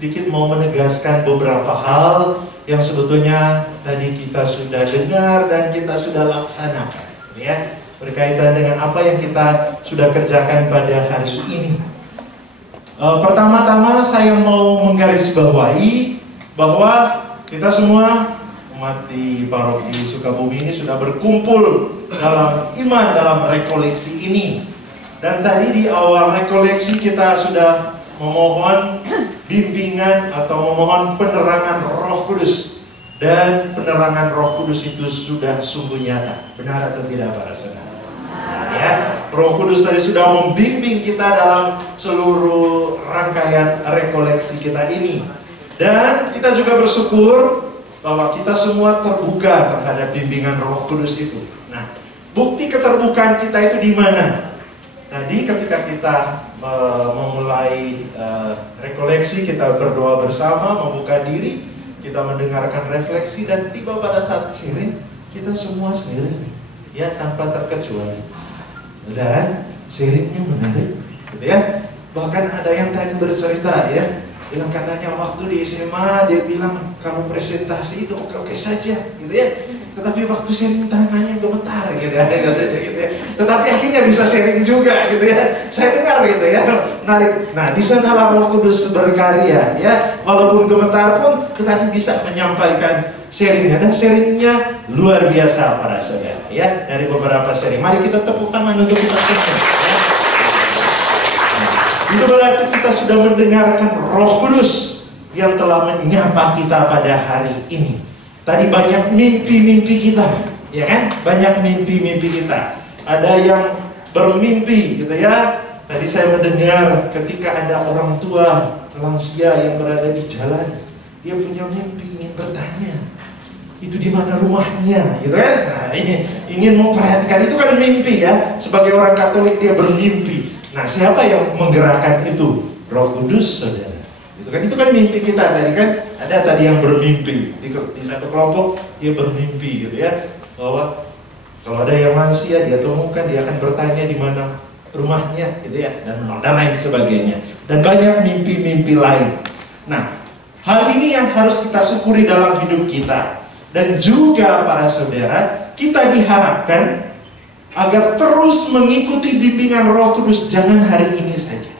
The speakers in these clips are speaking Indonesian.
sedikit mau menegaskan beberapa hal yang sebetulnya tadi kita sudah dengar dan kita sudah laksanakan, ya, berkaitan dengan apa yang kita sudah kerjakan pada hari ini. Pertama-tama saya mau menggarisbawahi bahwa kita semua umat di Paroki Sukabumi ini sudah berkumpul dalam iman dalam rekoleksi ini. Dan tadi di awal rekoleksi kita sudah memohon bimbingan atau memohon penerangan Roh Kudus. Dan penerangan Roh Kudus itu sudah sungguh nyata. Benar atau tidak para saudara? Nah, ya, Roh Kudus tadi sudah membimbing kita dalam seluruh rangkaian rekoleksi kita ini. Dan kita juga bersyukur bahwa kita semua terbuka terhadap bimbingan Roh Kudus itu. Nah, bukti keterbukaan kita itu di mana? Tadi ketika kita memulai rekoleksi, kita berdoa bersama, membuka diri, kita mendengarkan refleksi, dan tiba pada saat sharing, kita semua sharing, ya, tanpa terkecuali. Dan sharingnya menarik, gitu ya. Bahkan ada yang tadi bercerita, ya, bilang katanya waktu di SMA dia bilang kalau presentasi itu oke-oke saja, gitu ya. Tetapi waktu sharing tangannya gemetar, gitu ya, gitu ya. Tetapi akhirnya bisa sharing juga, gitu ya. Saya dengar, gitu ya, menarik. Nah, di sana Roh Kudus berkarya, ya. Walaupun gemetar pun, tetapi bisa menyampaikan sharingnya, dan sharingnya luar biasa para saudara, ya. Dari beberapa sharing, mari kita tepuk tangan untuk kita semua, ya. Itu berarti kita sudah mendengarkan Roh Kudus yang telah menyapa kita pada hari ini. Tadi banyak mimpi-mimpi kita, ya kan? Banyak mimpi-mimpi kita. Ada yang bermimpi, gitu ya. Tadi saya mendengar ketika ada orang tua lansia yang berada di jalan, dia punya mimpi ingin bertanya, itu di mana rumahnya, gitu kan? Nah, ingin memperhatikan, itu kan mimpi, ya. Sebagai orang Katolik dia bermimpi. Nah, siapa yang menggerakkan itu? Roh Kudus, saudara. Itu kan mimpi kita tadi kan. Ada tadi yang bermimpi di satu kelompok, dia bermimpi, gitu ya, bahwa kalau ada yang lansia dia temukan, dia akan bertanya di mana rumahnya, gitu ya, dan lain sebagainya. Dan banyak mimpi-mimpi lain. Nah, hal ini yang harus kita syukuri dalam hidup kita. Dan juga para saudara, kita diharapkan agar terus mengikuti bimbingan Roh Kudus, jangan hari ini saja.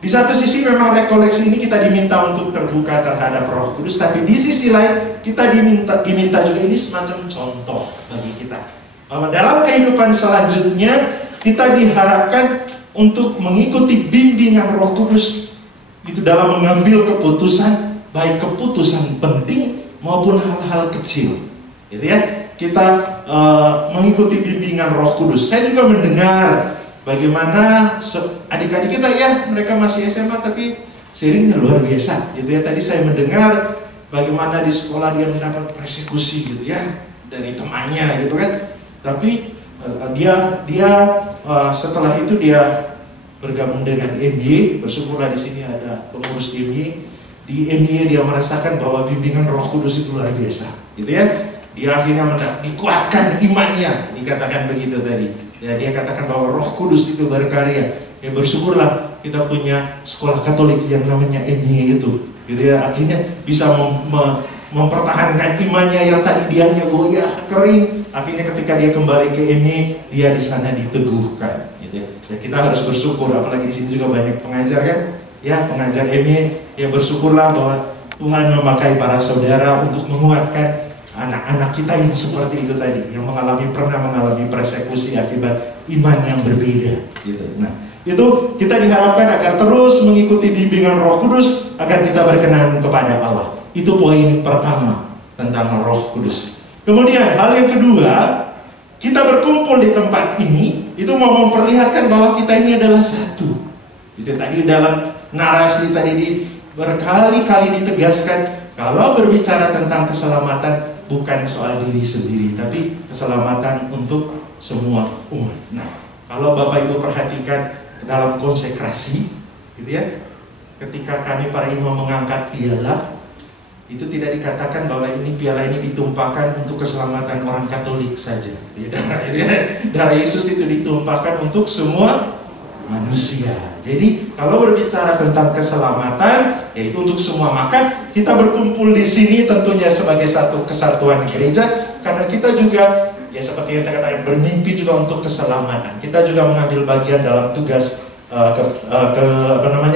Di satu sisi memang rekoleksi ini kita diminta untuk terbuka terhadap Roh Kudus, tapi di sisi lain kita diminta juga, ini semacam contoh bagi kita, bahwa dalam kehidupan selanjutnya kita diharapkan untuk mengikuti bimbingan Roh Kudus itu dalam mengambil keputusan, baik keputusan penting maupun hal-hal kecil, gitu ya. Kita mengikuti bimbingan Roh Kudus. Saya juga mendengar bagaimana adik-adik kita, ya, mereka masih SMA tapi sharingnya luar biasa, gitu ya. Tadi saya mendengar bagaimana di sekolah dia mendapat persekusi, gitu ya. dari temannya gitu kan. Tapi setelah itu dia bergabung dengan MY. Bersyukurlah di sini ada pengurus MY. Di MY dia merasakan bahwa bimbingan Roh Kudus itu luar biasa, gitu ya. Dia akhirnya dikuatkan imannya, dikatakan begitu tadi. Ya, dia katakan bahwa Roh Kudus itu berkarya. Ya, bersyukurlah kita punya sekolah Katolik yang namanya MY itu, gitu ya. Akhirnya bisa mempertahankan imannya yang tadi dianya goyah kering. Akhirnya ketika dia kembali ke MY, dia di sana diteguhkan, gitu ya. Ya, kita harus bersyukur, apalagi di sini juga banyak pengajar kan. Ya, pengajar MY, ya bersyukurlah bahwa Tuhan memakai para saudara untuk menguatkan anak-anak kita yang seperti itu tadi, yang pernah mengalami persekusi akibat iman yang berbeda, gitu. Nah, itu kita diharapkan agar terus mengikuti bimbingan Roh Kudus agar kita berkenan kepada Allah. Itu poin pertama tentang Roh Kudus. Kemudian hal yang kedua, kita berkumpul di tempat ini itu mau memperlihatkan bahwa kita ini adalah satu. Itu tadi dalam narasi tadi berkali-kali ditegaskan, kalau berbicara tentang keselamatan bukan soal diri sendiri, tapi keselamatan untuk semua umat. Nah, kalau Bapak Ibu perhatikan dalam konsekrasi, gitu ya, ketika kami para imam mengangkat piala, itu tidak dikatakan bahwa ini piala ini ditumpahkan untuk keselamatan orang Katolik saja. Darah Yesus itu ditumpahkan untuk semua manusia. Jadi kalau berbicara tentang keselamatan, yaitu untuk semua, maka kita berkumpul di sini tentunya sebagai satu kesatuan gereja, karena kita juga, ya seperti yang saya katakan, bermimpi juga untuk keselamatan. Kita juga mengambil bagian dalam tugas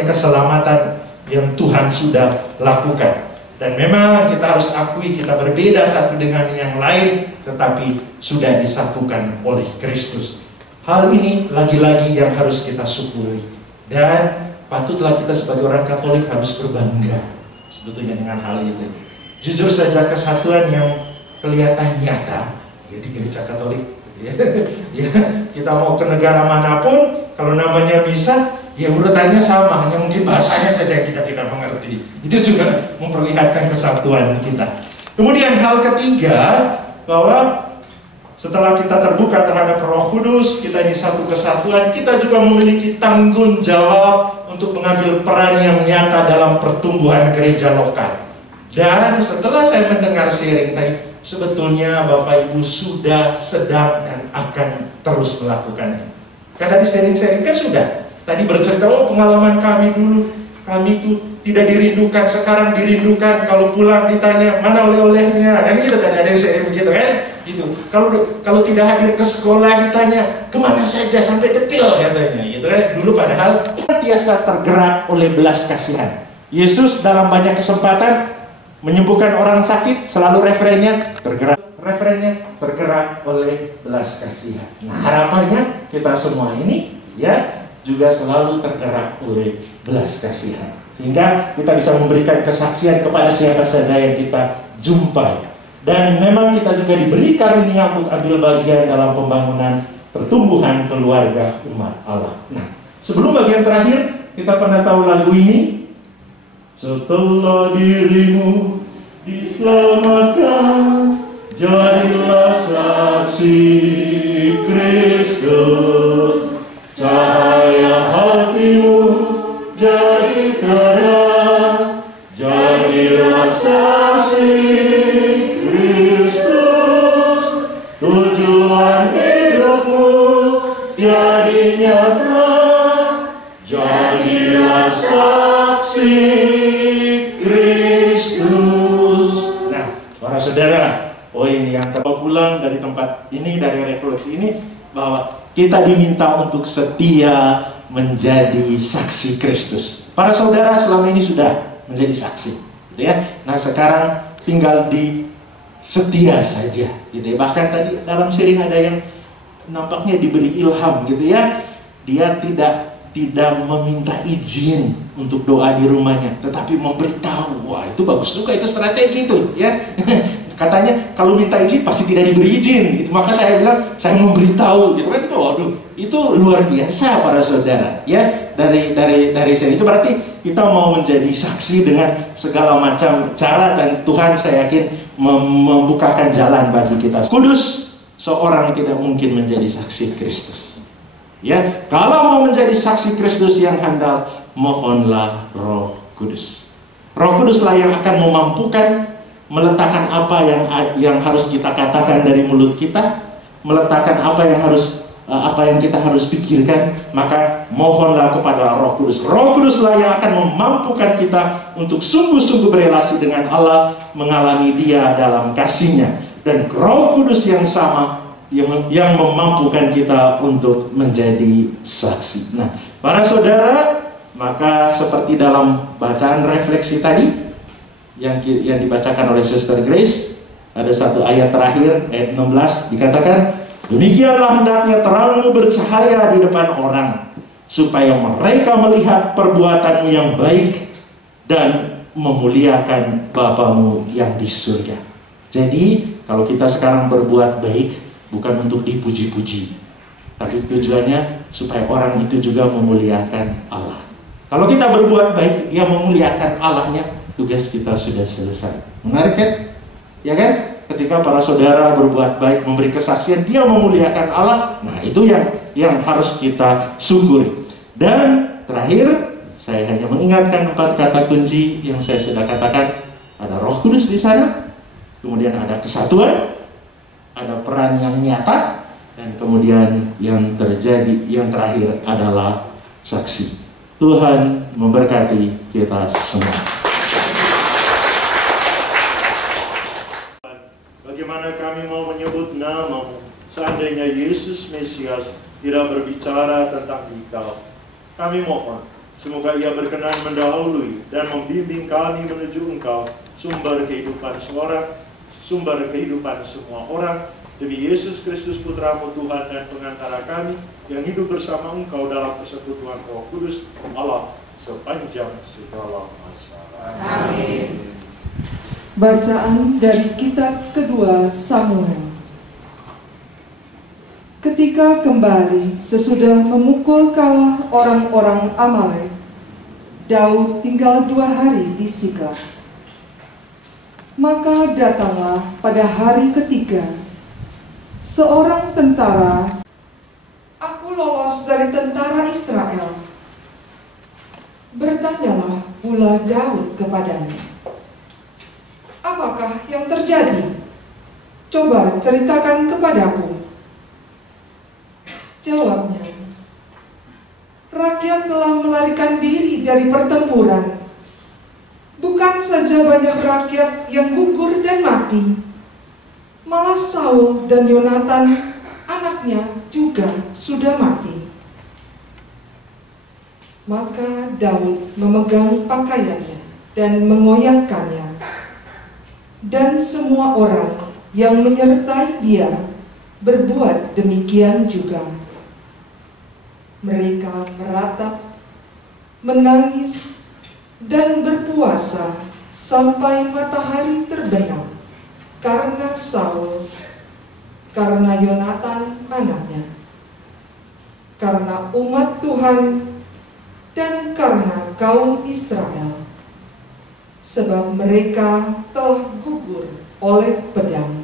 keselamatan yang Tuhan sudah lakukan. Dan memang kita harus akui kita berbeda satu dengan yang lain, tetapi sudah disatukan oleh Kristus. Hal ini lagi-lagi yang harus kita syukuri, dan patutlah kita sebagai orang Katolik harus berbangga sebetulnya dengan hal itu. Jujur saja, kesatuan yang kelihatan nyata ya di gereja Katolik ya, kita mau ke negara manapun, kalau namanya misa ya urutannya sama, hanya mungkin bahasanya saja yang kita tidak mengerti. Itu juga memperlihatkan kesatuan kita. Kemudian hal ketiga, bahwa setelah kita terbuka terhadap Roh Kudus, kita ini satu kesatuan, kita juga memiliki tanggung jawab untuk mengambil peran yang nyata dalam pertumbuhan gereja lokal. Dan setelah saya mendengar sharing tadi, sebetulnya Bapak Ibu sudah, sedang, dan akan terus melakukannya. Karena di sharing-sharing kan sudah. Tadi bercerita, oh pengalaman kami dulu, kami itu tidak dirindukan, sekarang dirindukan. Kalau pulang ditanya, mana oleh-olehnya? Dan gitu tadi ada yang sharing begitu kan? Gitu. Kalau tidak hadir ke sekolah ditanya kemana saja sampai detil katanya, gitu kan? Dulu padahal biasa tergerak oleh belas kasihan. Yesus dalam banyak kesempatan menyembuhkan orang sakit, selalu referennya tergerak oleh belas kasihan. Nah, harapannya kita semua ini ya juga selalu tergerak oleh belas kasihan, sehingga kita bisa memberikan kesaksian kepada siapa saja yang kita jumpai. Dan memang kita juga diberi karunia untuk ambil bagian dalam pembangunan pertumbuhan keluarga umat Allah. Nah, sebelum bagian terakhir, kita pernah tahu lagu ini. Setelah dirimu diselamatkan, jadilah saksi Kristus. Cahaya hatimu jadi terang, jadilah saksi Kristus. Tujuan hidupmu jadi nyata, jadilah saksi Kristus. Nah, para saudara, poin yang terbawa pulang dari tempat ini, dari refleksi ini, bahwa kita diminta untuk setia menjadi saksi Kristus. Para saudara selama ini sudah menjadi saksi, gitu ya. Nah, sekarang tinggal di setia saja, gitu ya. Bahkan tadi dalam sharing ada yang nampaknya diberi ilham, gitu ya. Dia tidak meminta izin untuk doa di rumahnya, tetapi memberitahu. Wah, itu bagus juga, itu strategi itu, ya. Katanya kalau minta izin pasti tidak diberi izin gitu. Maka saya bilang saya memberitahu gitu kan. Itu waduh, itu luar biasa para saudara ya. Dari sini itu berarti kita mau menjadi saksi dengan segala macam cara, dan Tuhan saya yakin membukakan jalan bagi kita. Kudus, seorang tidak mungkin menjadi saksi Kristus. Ya, kalau mau menjadi saksi Kristus yang handal, mohonlah Roh Kudus. Roh Kuduslah yang akan memampukan meletakkan apa yang harus kita katakan dari mulut kita, meletakkan apa yang kita harus pikirkan. Maka mohonlah kepada Roh Kudus. Roh Kuduslah yang akan memampukan kita untuk sungguh-sungguh berelasi dengan Allah, mengalami Dia dalam kasih-Nya. Dan Roh Kudus yang sama yang memampukan kita untuk menjadi saksi. Nah, para saudara, maka seperti dalam bacaan refleksi tadi yang dibacakan oleh Sister Grace, ada satu ayat terakhir, ayat 16, dikatakan, demikianlah hendaknya terangmu bercahaya di depan orang, supaya mereka melihat perbuatanmu yang baik dan memuliakan Bapamu yang di surga. Jadi kalau kita sekarang berbuat baik bukan untuk dipuji-puji, tapi tujuannya supaya orang itu juga memuliakan Allah. Kalau kita berbuat baik, dia memuliakan Allahnya, tugas kita sudah selesai. Menarik kan? Ya kan? Ketika para saudara berbuat baik, memberi kesaksian, dia memuliakan Allah. Nah, itu yang harus kita syukuri. Dan terakhir, saya hanya mengingatkan 4 kata kunci yang saya sudah katakan. Ada Roh Kudus di sana, kemudian ada kesatuan, ada peran yang nyata, dan kemudian yang terakhir adalah saksi. Tuhan memberkati kita semua. Bagaimana kami mau menyebut nama-Mu seandainya Yesus Mesias tidak berbicara tentang Dikau? Kami mohon, semoga Ia berkenan mendahului dan membimbing kami menuju Engkau, sumber kehidupan semua orang. Demi Yesus Kristus Putra-Mu Tuhan dan pengantara kami, yang hidup bersama Engkau dalam persekutuan Roh Kudus Allah sepanjang segala masa. Amin. Bacaan dari kitab kedua Samuel. Ketika kembali sesudah memukul kalah orang-orang Amalek, Daud tinggal 2 hari di Siklag. Maka datanglah pada hari ketiga seorang tentara. Aku lolos dari tentara Israel. Bertanyalah pula Daud kepadanya, apakah yang terjadi? Coba ceritakan kepadaku. Jawabnya, rakyat telah melarikan diri dari pertempuran. Bukan saja banyak rakyat yang gugur dan mati, malah Saul dan Yonatan, anaknya, juga sudah mati. Maka Daud memegang pakaiannya dan mengoyakkannya, dan semua orang yang menyertai dia berbuat demikian juga. Mereka meratap, menangis, dan berpuasa sampai matahari terbenam karena Saul, karena Yonatan anaknya, karena umat Tuhan, dan karena kaum Israel, sebab mereka telah gugur oleh pedang.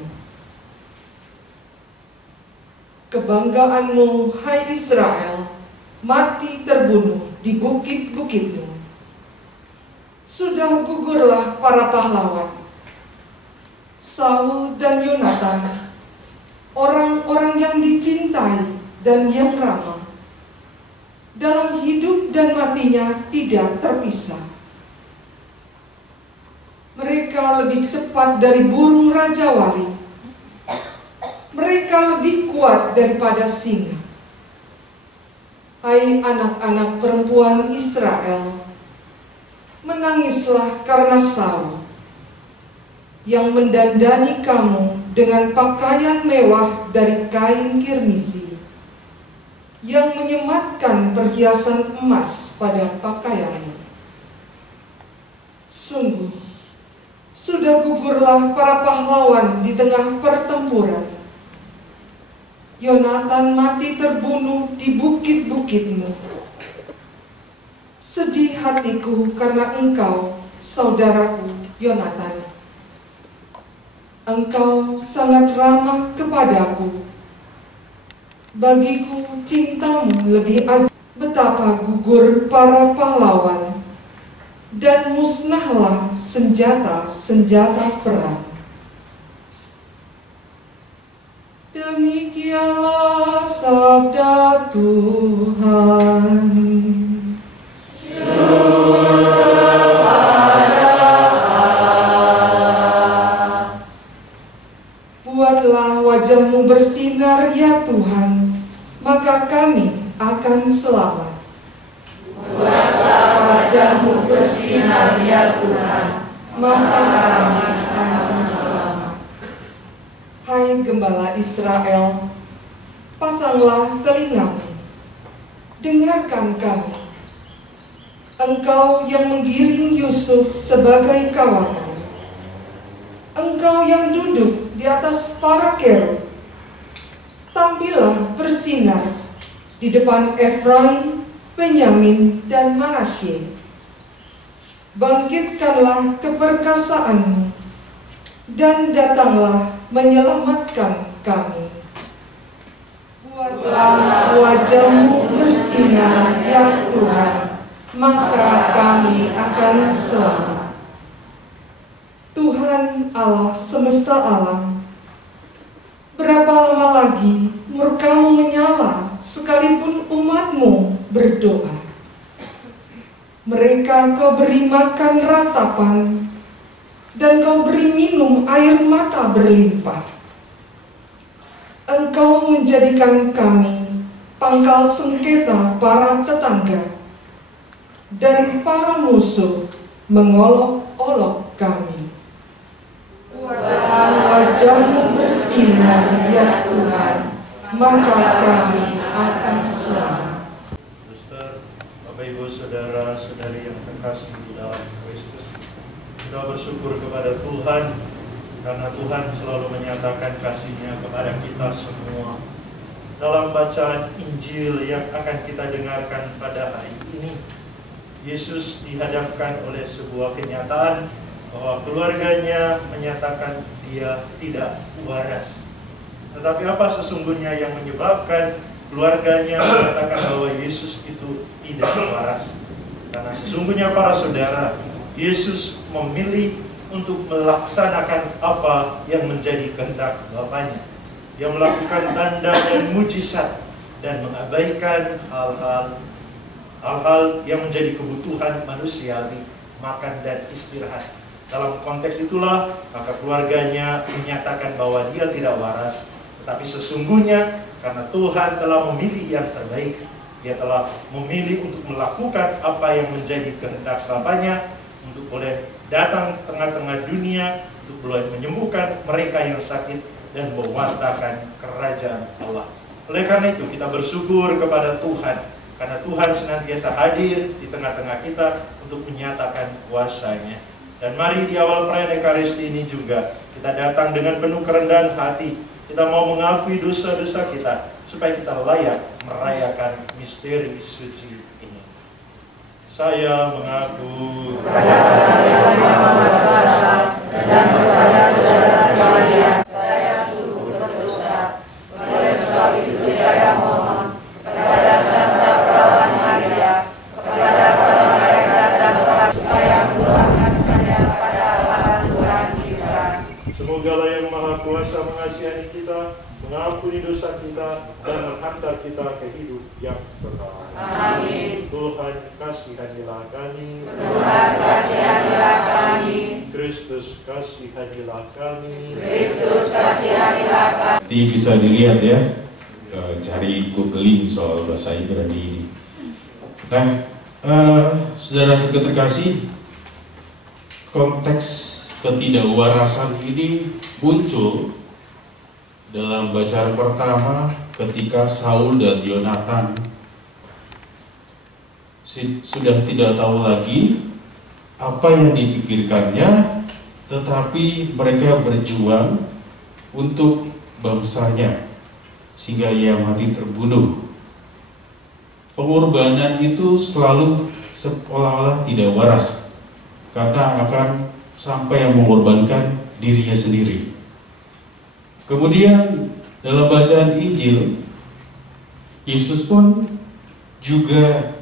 Kebanggaanmu, hai Israel, mati terbunuh di bukit-bukitmu. Sudah gugurlah para pahlawan, Saul dan Yonatan, orang-orang yang dicintai dan yang ramah, dalam hidup dan matinya tidak terpisah. Mereka lebih cepat dari burung rajawali, mereka lebih kuat daripada singa. Hai anak-anak perempuan Israel, menangislah karena Saul, yang mendandani kamu dengan pakaian mewah dari kain kirmisi, yang menyematkan perhiasan emas pada pakaianmu. Sungguh, Sudah gugurlah para pahlawan di tengah pertempuran. Yonatan mati terbunuh di bukit-bukitmu. Sedih hatiku karena engkau, saudaraku Yonatan. Engkau sangat ramah kepadaku. Bagiku cintamu lebih agung. Betapa gugur para pahlawan, dan musnahlah senjata-senjata perang. Demikianlah sabda Tuhan. Buatlah wajahmu bersinar ya Tuhan, maka kami akan selamat. Buatlah wajahmu bersinar ya Tuhan, maka kami akan selamat. Hai Gembala Israel, pasanglah telingamu, dengarkan kami. Engkau yang menggiring Yusuf sebagai kawanan, engkau yang duduk di atas para kerub, tampillah bersinar di depan Efraim, Benyamin, dan Manasye. Bangkitkanlah keperkasaanmu, dan datanglah menyelamatkan kami. Buatlah wajahmu bersinar ya Tuhan, maka kami akan selamat. Tuhan Allah semesta alam, berapa lama lagi murkamu menyala sekalipun umatmu berdoa? Mereka kau beri makan ratapan, dan kau beri minum air mata berlimpah. Engkau menjadikan kami pangkal sengketa para tetangga, dan para musuh mengolok-olok kami. Buatlah wajahmu bersinar ya Tuhan, maka kami akan selamat. Suster, Bapak Ibu, Saudara-saudari yang terkasih di dalam Kristus, kita bersyukur kepada Tuhan karena Tuhan selalu menyatakan kasih-Nya kepada kita semua. Dalam bacaan Injil yang akan kita dengarkan pada hari ini, Yesus dihadapkan oleh sebuah kenyataan bahwa keluarganya menyatakan dia tidak waras. Tetapi apa sesungguhnya yang menyebabkan keluarganya mengatakan bahwa Yesus itu tidak waras? Karena sesungguhnya para saudara, Yesus memilih untuk melaksanakan apa yang menjadi kehendak Bapanya. Dia melakukan tanda dan mujizat dan mengabaikan hal-hal yang menjadi kebutuhan manusiawi, makan dan istirahat. Dalam konteks itulah maka keluarganya menyatakan bahwa dia tidak waras. Tetapi sesungguhnya karena Tuhan telah memilih yang terbaik, Dia telah memilih untuk melakukan apa yang menjadi kehendak Bapanya, untuk boleh datang ke tengah-tengah dunia, untuk boleh menyembuhkan mereka yang sakit dan mewartakan kerajaan Allah. Oleh karena itu kita bersyukur kepada Tuhan, karena Tuhan senantiasa hadir di tengah-tengah kita untuk menyatakan kuasa-Nya. Dan mari di awal perayaan Ekaristi ini juga kita datang dengan penuh kerendahan hati. Kita mau mengakui dosa-dosa kita supaya kita layak merayakan misteri suci ini. Saya mengaku dan kepada saudara sekalian, saya sungguh berdosa. Oleh sebab itu saya mohon kepada Santa Perawan Maria, kepada para malaikat dan Tuhan, supaya mendoakan saya pada Allah Tuhan kita. Semoga Allah yang Maha Kuasa mengasihani kita, mengampuni dosa kita, dan menghantar kita ke hidup yang kekal. Amin. Tuhan kasihanilah kami. Tuhan kasihanilah kami. Kristus kasihanilah kami. Kristus kasihanilah kami. Nanti bisa dilihat ya, cari googling soal bahasa Ibrani ini. Nah, saudara terkasih, konteks ketidakwarasan ini muncul dalam bacaan pertama ketika Saul dan Yonatan sudah tidak tahu lagi apa yang dipikirkannya tetapi mereka berjuang untuk bangsanya, sehingga ia mati terbunuh. Pengorbanan itu selalu seolah-olah tidak waras, karena akan sampai yang mengorbankan dirinya sendiri. Kemudian dalam bacaan Injil, Yesus pun juga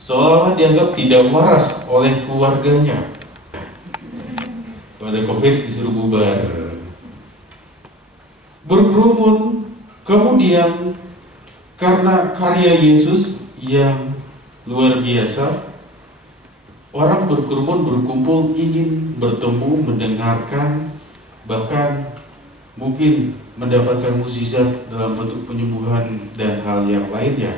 seolah dianggap tidak waras oleh keluarganya. Pada COVID disuruh bubar, berkerumun. Kemudian karena karya Yesus yang luar biasa, orang berkerumun berkumpul ingin bertemu, mendengarkan, bahkan mungkin mendapatkan mukjizat dalam bentuk penyembuhan dan hal yang lainnya.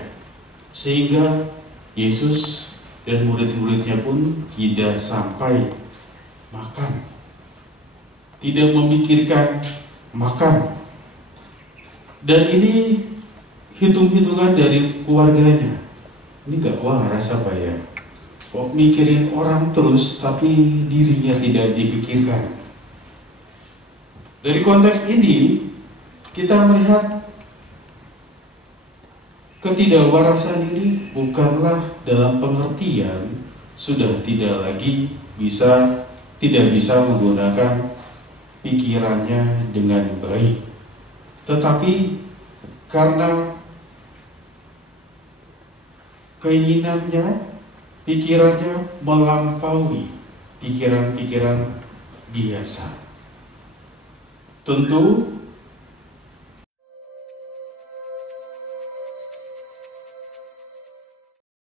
Sehingga Yesus dan murid-muridnya pun tidak sampai makan, tidak memikirkan makan. Dan ini hitung-hitungan dari keluarganya. Ini gak waras apa ya? Kok mikirin orang terus tapi dirinya tidak dipikirkan. Dari konteks ini kita melihat ketidakwarasan ini bukanlah dalam pengertian sudah tidak bisa menggunakan pikirannya dengan baik, tetapi karena keinginannya, pikirannya melampaui pikiran-pikiran biasa. Tentu